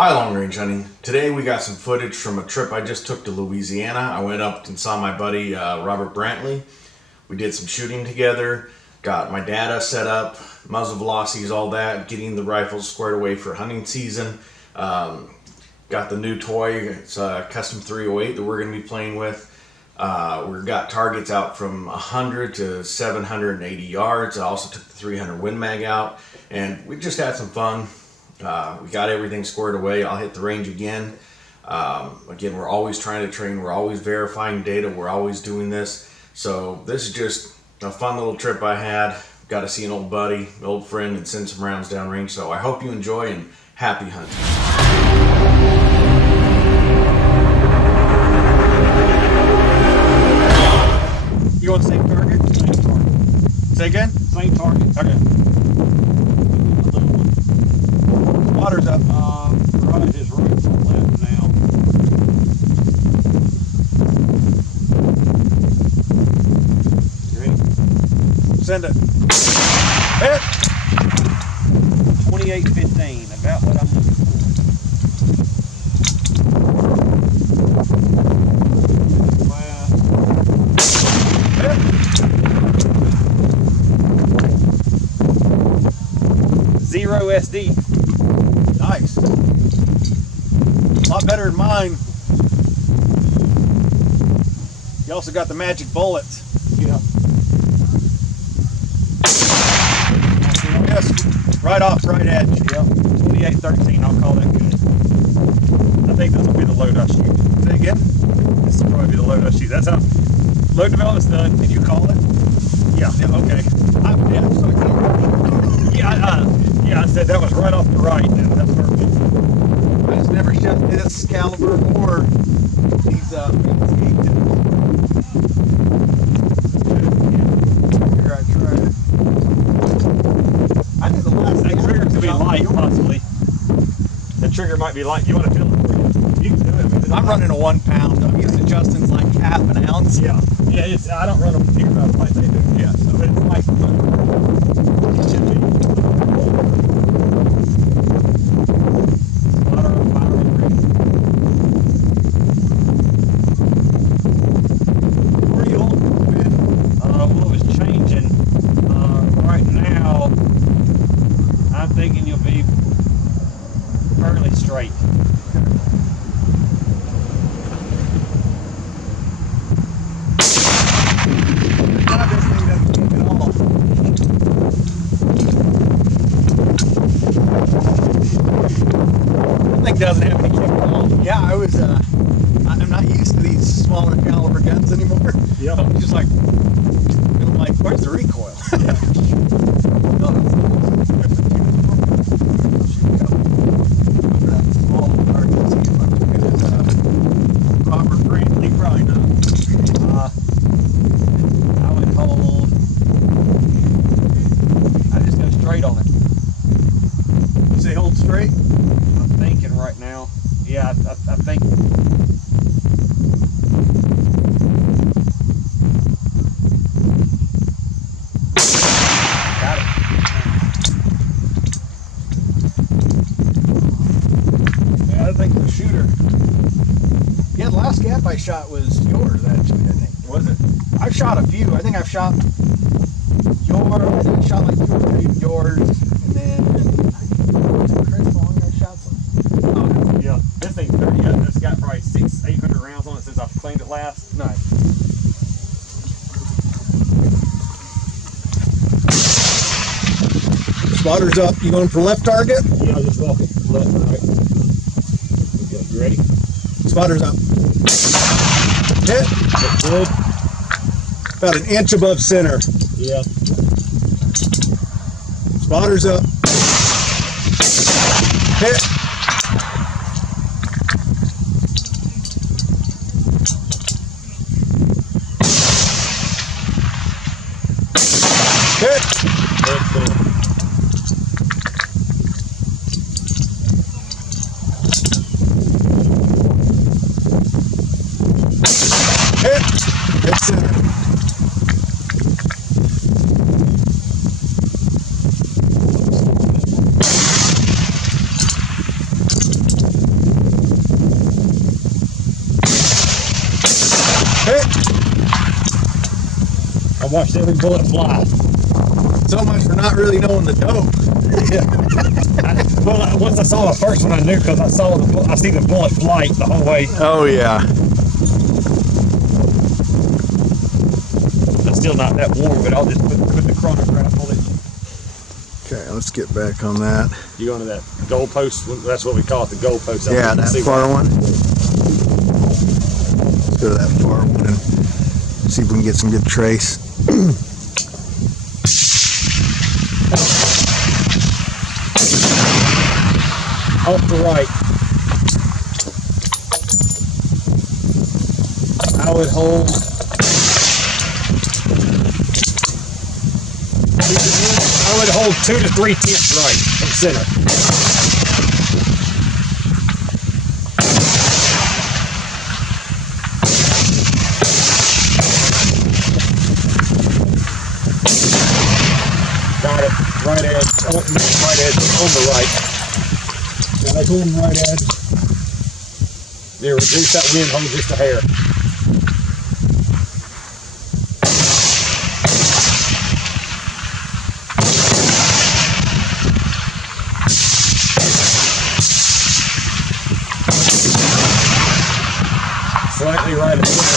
Hi, long range hunting. Today we got some footage from a trip I just took to Louisiana. I went up and saw my buddy Robert Brantley. We did some shooting together, got my data set up, muzzle velocities, all that, getting the rifles squared away for hunting season. Got the new toy, it's a custom 308 that we're going to be playing with. We've got targets out from 100 to 780 yards. I also took the 300 Win Mag out, and we just had some fun. We got everything squared away. I'll hit the range again. Again, we're always trying to train. We're always verifying data. We're always doing this. So this is just a fun little trip I had. Got to see an old buddy, an old friend, and send some rounds downrange. So I hope you enjoy and happy hunting. You want the same target? Same target. Say again? Same target. Okay. Water's up. Right is right to left now. You ready? Send it. Hit! 28.15, about what I'm looking for. Zero SD. Nice. A lot better than mine. You also got the magic bullets. Yeah. Yes. Right off, right edge. Yep. 28.13. I'll call that good. I think this will be the load I shoot. Say again? This will probably be the load I shoot. That's how load development's done. Can you call it? Yeah. Yeah. Okay. Yeah. So yeah, I said that was right off the right. Now that's perfect. I just never shot this caliber or these Here I tried it. I think the last that trigger could be light, possibly. The trigger might be light. You want to feel it? You can do it. I mean, I'm running a 1 pound. I'm using Justin's like half an ounce. Yeah. Yeah. I don't run them near like they do. Yeah. So it's nice and fun. It should be. Thinking you'll be fairly straight. This thing doesn't kick at all. That thing doesn't have any kick at all. Yeah, I'm not used to these smaller caliber guns anymore. Yeah. I'm just like, where's the recoil? Robert Brantley, probably not. I would hold. I just go straight on it. You say hold straight? I'm thinking right now. Yeah, I think. Got it. Yeah, I think the shooter. Yeah, the last gap I shot was yours, actually, I think. Was it? I've shot a few. I think I've shot yours. I think I shot like 2 or 3 of yours. And then, Chris Long, I shot some. Oh, yeah. This thing's 30. It's got probably 800 rounds on it since I've cleaned it last. Nice. Spotter's up. You going for left target? Yeah, I'll just walk it left, right. You ready? Spotter's up. Hit. Good. About an inch above center. Yeah. Spotter's up. Hit. Hit. Excellent. Hit. Hit center. watched every bullet fly. So much for not really knowing the dope. Well, once I saw the first one, I knew because I see the bullet flight the whole way. Oh yeah. It's still not that warm, but I'll just put the chronograph on it. Okay, let's get back on that. You going to that goalpost? That's what we call it, the goalpost. Yeah, that far one. Let's go to that far one and see if we can get some good trace. Off the right. I would hold. I would hold 2 to 3 tenths right from center. Got it. Right edge. Right edge on the right. I hold them right edge. There, reduce that wind hold just a hair. Slightly right of center.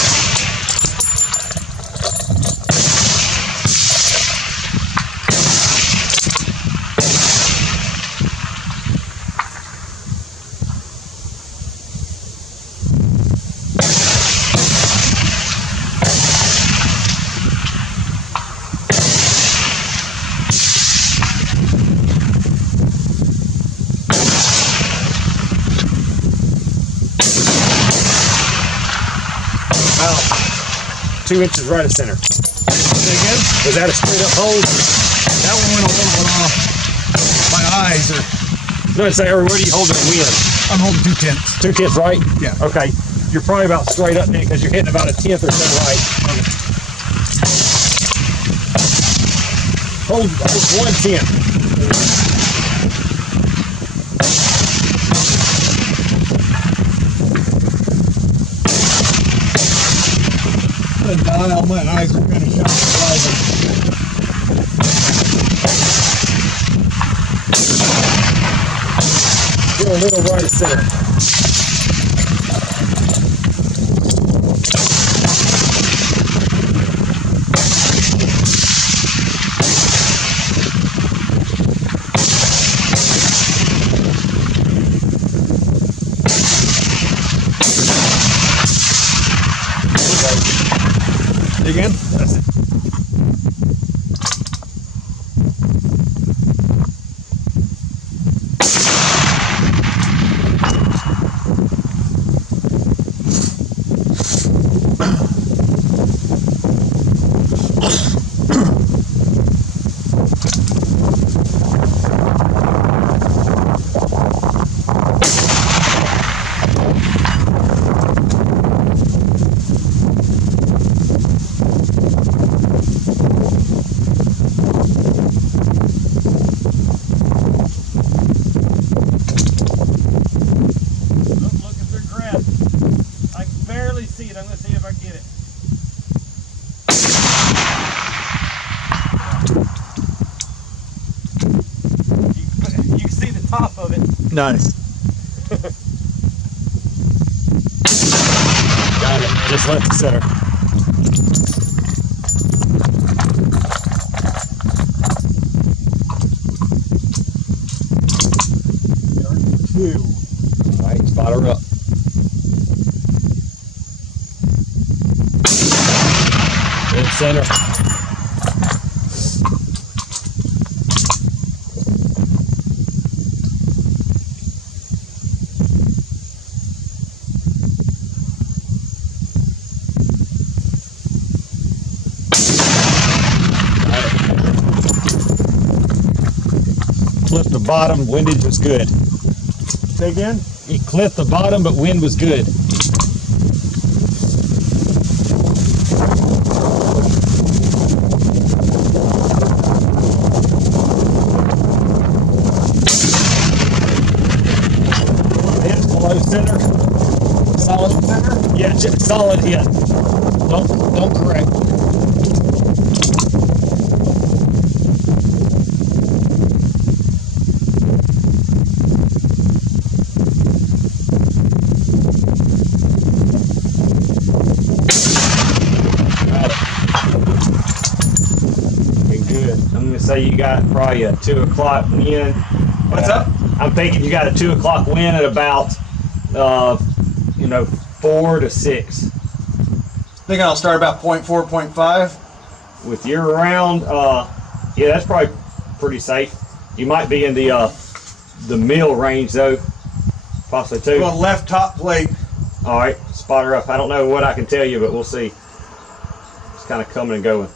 About 2 inches right of center. Say again? Was that a straight up hold? That one went a little bit off. My eyes are. No, say, or where do you hold it in? I'm holding 2 tenths. 2 tenths right? Yeah. Okay. You're probably about straight up there because you're hitting about a tenth or so right. Okay. Hold 1 tenth. I'm gonna die. All my eyes are kind of shot driving. Get a little right of center. Again? That's it. Looking through grass. I can barely see it. I'm going to see if I get it. You can see the top of it. Nice. Got it. Just left the center. Two. All right, spot her up. In center. Clipped the bottom, windage was good. Say again? He clipped the bottom, but wind was good. Hit below center. Solid center? Yeah, just solid hit. Don't correct. say you got probably a 2 o'clock wind. What's up? I'm thinking you got a 2 o'clock wind at about, 4 to 6. Thinking I'll start about 0.4, 0.5. With your round, yeah, that's probably pretty safe. You might be in the mill range though, possibly too. Going left top plate. All right, spot her up. I don't know what I can tell you, but we'll see. It's kind of coming and going.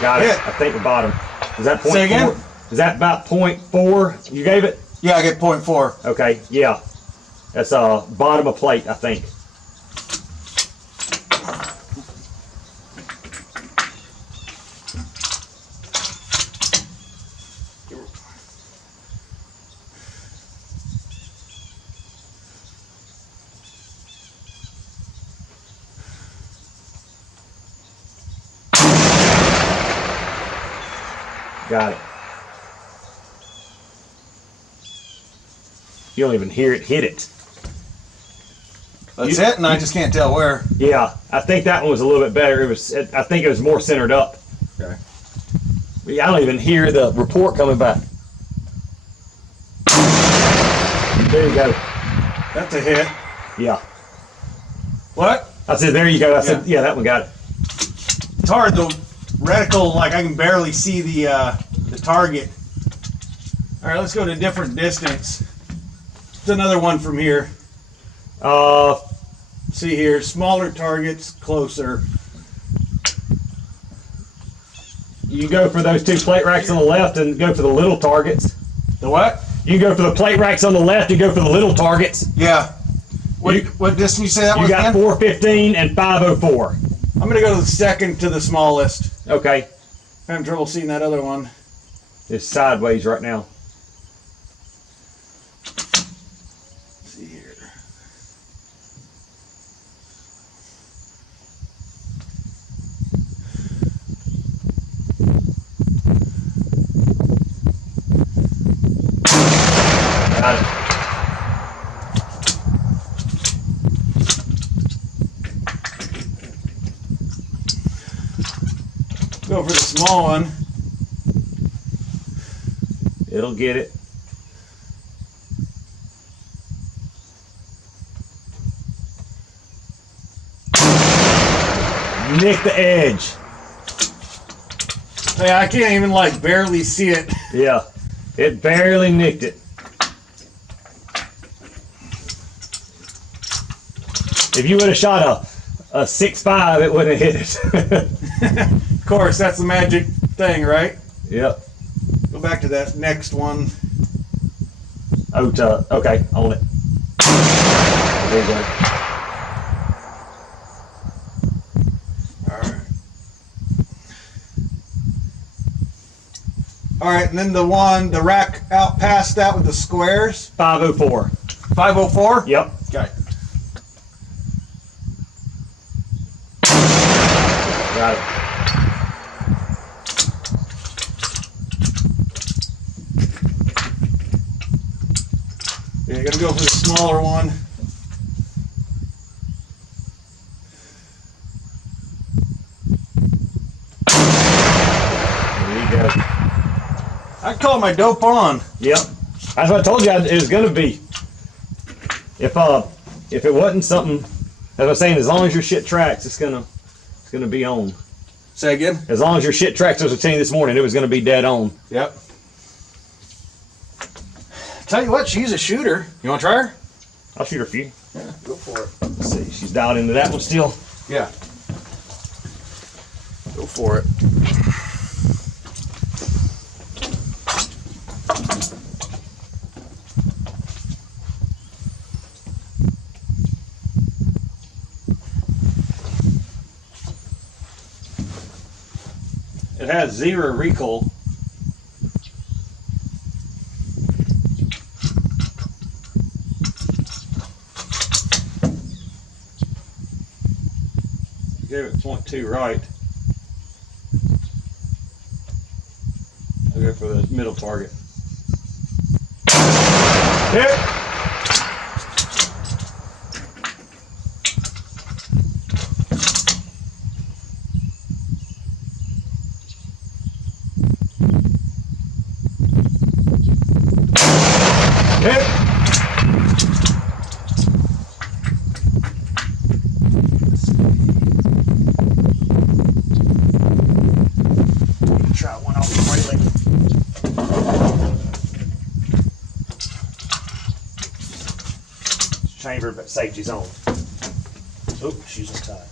Got it. Hit. I think the bottom. Is that point Say again? 4? Is that about 0.4 you gave it? Yeah, I get 0.4. Okay, yeah. That's bottom of plate, I think. Got it. You don't even hear it hit it. That's it, and I just can't tell where. Yeah, I think that one was a little bit better. I think it was more centered up. Okay. But yeah, I don't even hear the report coming back. There you go. That's a hit. Yeah. What? I said, there you go. I said, yeah, that one got it. It's hard, the reticle, like I can barely see the target. All right, let's go to a different distance. It's another one from here. See here, smaller targets, closer. You go for those 2 plate racks on the left and go for the little targets. The what? You go for the plate racks on the left, you go for the little targets. Yeah. What distance you say that You was got again? 415 and 504. I'm gonna go to the second to the smallest. Okay. Having trouble seeing that other one. It's sideways right now. Let's see here. Got it. Go for the small one. It'll get it. Nick the edge. Hey, I can't even like barely see it. Yeah. It barely nicked it. If you would have shot a 6.5, it wouldn't have hit it. Of course, that's the magic thing, right? Yep. Go back to that next one. Okay, on it. There you go. All right, and then the rack out past that with the squares. 504. 504? Yep. Okay. Got it. Yeah, you're gonna go for the smaller one. There you go. I'd call my dope on. Yep. That's what I told you it was gonna be. If it wasn't something, as I was saying, as long as your shit tracks, it's gonna be on. Say again? As long as your shit tracks, as I was telling you this morning, it was gonna be dead on. Yep. Tell you what, she's a shooter. You want to try her? I'll shoot her for you. Yeah, go for it. Let's see, she's dialed into that one still. Yeah. Go for it. It has 0 recoil. Gave it 0.2 right. I'll go for the middle target. Hit! chamber, but safety's on. Oh, shoes untied.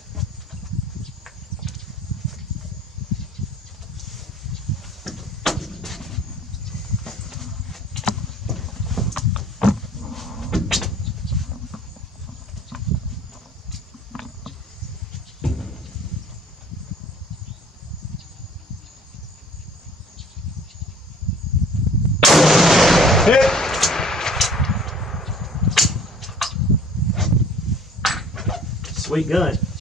Hit! Sweet gun.